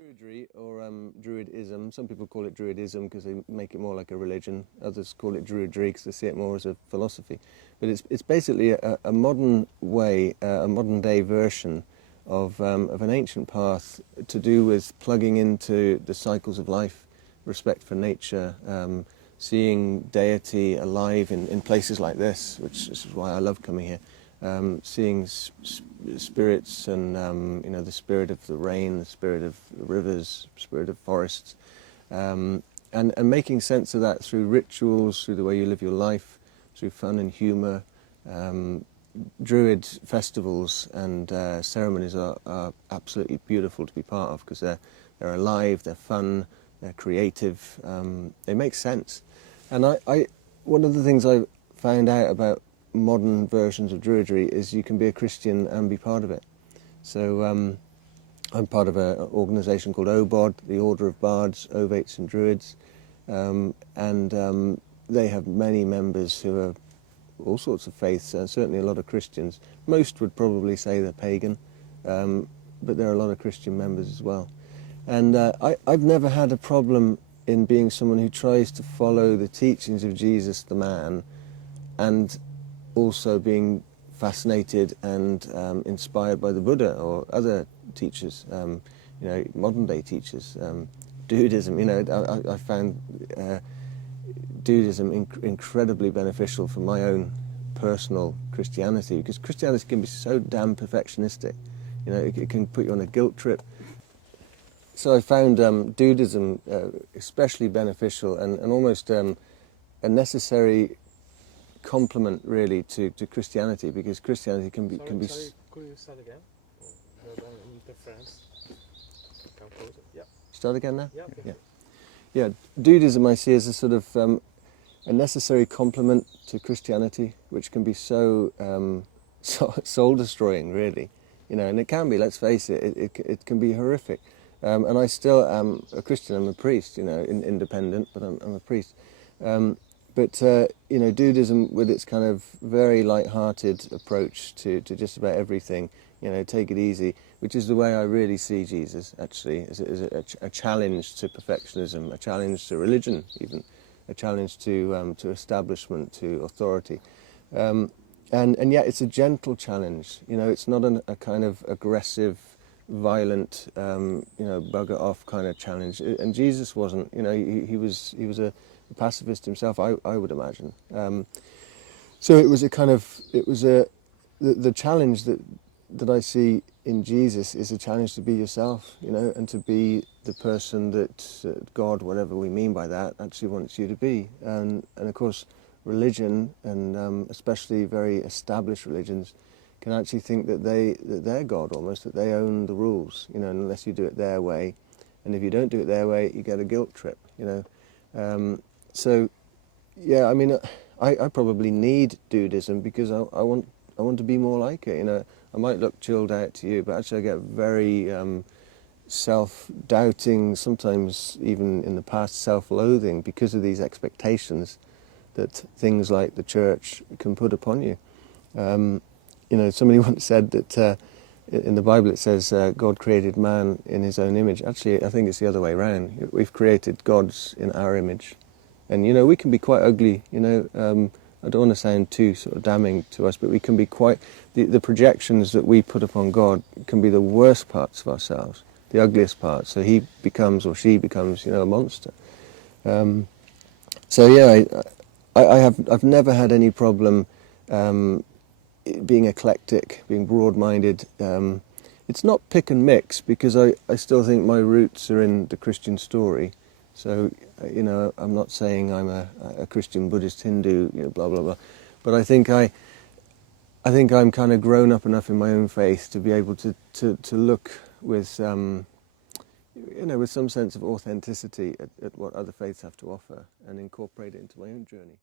Druidry or Druidism, some people call it Druidism because they make it more like a religion, others call it Druidry because they see it more as a philosophy. But it's basically a modern way, a modern day version of an ancient path to do with plugging into the cycles of life, respect for nature, seeing deity alive in places like this, which is why I love coming here. Seeing spirits and the spirit of the rain, the spirit of the rivers, spirit of forests, and making sense of that through rituals, through the way you live your life, through fun and humour. Druid festivals and ceremonies are absolutely beautiful to be part of because they're alive, they're fun, they're creative, they make sense. And one of the things I found out about modern versions of Druidry is you can be a Christian and be part of it. So I'm part of an organisation called OBOD, the Order of Bards, Ovates and Druids, and they have many members who are all sorts of faiths, certainly a lot of Christians. Most would probably say they're pagan, but there are a lot of Christian members as well. And I've never had a problem in being someone who tries to follow the teachings of Jesus the man and also being fascinated and inspired by the Buddha or other teachers, modern day teachers. Dudeism, I found Dudeism incredibly beneficial for my own personal Christianity, because Christianity can be so damn perfectionistic. It can put you on a guilt trip. So I found Dudeism especially beneficial and almost a necessary complement, really, to Christianity, because Christianity can be. Sorry, could you start again? Interference. Come closer. Yeah. Start again now? Yeah. Okay. Yeah. Dudeism I see as a sort of a necessary complement to Christianity, which can be so soul-destroying, really. And it can be. Let's face it. It can be horrific. And I still am a Christian. I'm a priest. Independent, but I'm a priest. But Dudeism, with its kind of very light-hearted approach to just about everything, take it easy, which is the way I really see Jesus, actually, as a challenge to perfectionism, a challenge to religion, even, a challenge to establishment, to authority. And yet it's a gentle challenge. It's not a kind of aggressive, violent, bugger off kind of challenge. And Jesus wasn't. He was a pacifist himself, I would imagine. So it was the challenge that I see in Jesus is a challenge to be yourself, and to be the person that God, whatever we mean by that, actually wants you to be. And of course, religion, and especially very established religions, can actually think that they're God almost, that they own the rules, unless you do it their way. And if you don't do it their way, you get a guilt trip, So, yeah, I mean, I probably need Dudeism because I want to be more like it. I might look chilled out to you, but actually I get very self-doubting, sometimes even in the past self-loathing, because of these expectations that things like the church can put upon you. Somebody once said that in the Bible it says God created man in his own image. Actually, I think it's the other way around. We've created gods in our image. And, we can be quite ugly, I don't want to sound too sort of damning to us, but we can be quite, the projections that we put upon God can be the worst parts of ourselves, the ugliest parts. So he becomes, or she becomes, a monster. So yeah, I've never had any problem being eclectic, being broad-minded. It's not pick and mix, because I still think my roots are in the Christian story. So, I'm not saying I'm a Christian, Buddhist, Hindu, blah, blah, blah. But I think I'm kind of grown up enough in my own faith to be able to look with, with some sense of authenticity at what other faiths have to offer and incorporate it into my own journey.